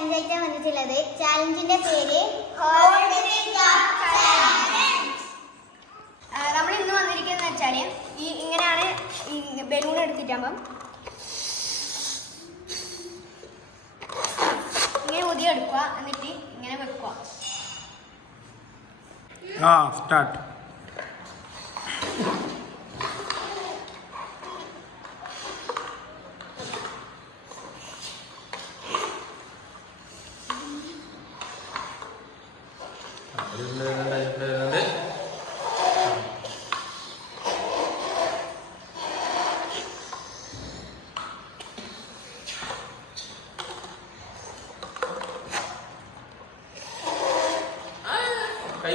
Challenge ആയിട്ടാണ് വന്നിട്ടുള്ളത്. ചാലഞ്ചിന്റെ പേര് നമ്മൾ ഇന്ന് വന്നിരിക്കുന്നത് വെച്ചാൽ ഈ ഇങ്ങനെയാണ് ഈ ബലൂൺ എടുത്തിട്ടാകുമ്പം ഇങ്ങനെ ഉതിയെടുക്കുക എടുക്കുക എന്നിട്ട് ഇങ്ങനെ വെക്കുക. ആ സ്റ്റാർട്ട്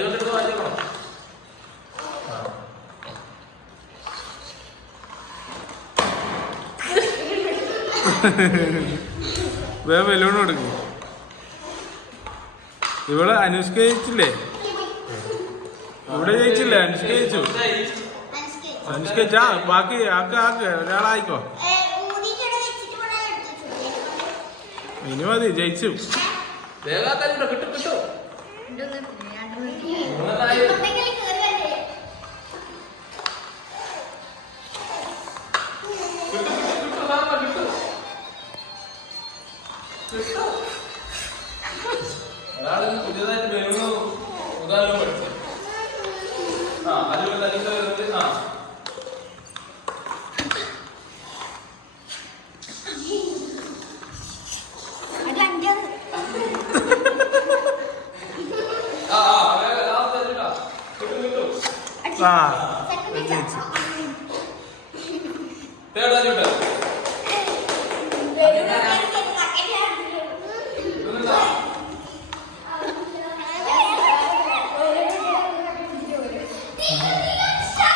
കൊണ്ടിട്ട് വാങ്ങിക്കണം വേറെ ബലൂൺ കൊടുക്കും. ഇവൾ അനുഷ്ക ജയിച്ചില്ലേ? ഇവിടെ ജയിച്ചില്ലേ? അനുഷ്ക ജയിച്ചു? അനുഷ്ക ബാക്കി ആക്ക് ആക്ക്. ഒരാളായിക്കോ? ഇനി മതി ജയിച്ചു. കിട്ടും. കിട്ടും, ഒരാൾ പുതിയതായിട്ട് ബലൂണ് ഉദാഹരണം പഠിച്ചു. ആ അതിലൊരു തനിക്ക് വരുന്നത് ആ. ആ വേഗം ലാസ്റ്റ് തന്നിട്ടാ കിട്ടും കിട്ടും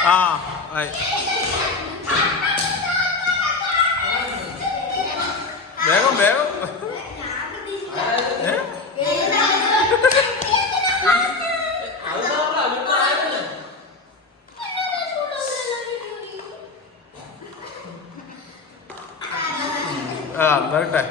ആ വേഗം വേഗം. ആ എന്നാ